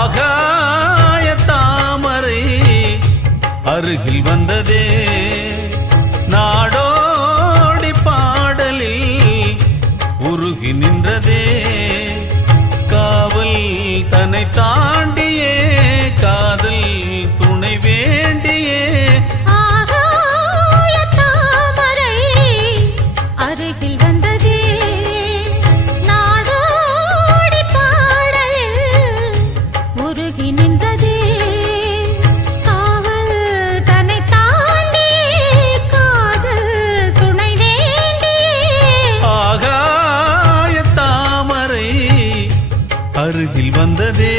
ஆகாய தாமரை அருகில் வந்ததே நாடோடி பாடலில் உருகி நின்றதே காவல் தன்னை தாண்டியே காதல் துணை வேண்டியே ஆகாய தாமரை அருகில் வந்ததே நாடோடி பாடலில் உருகி நின்றதே காவல் தன்னை தாண்டியே காதல் துணை வேண்டியே ஆகாய தாமரை அருகில் வந்ததே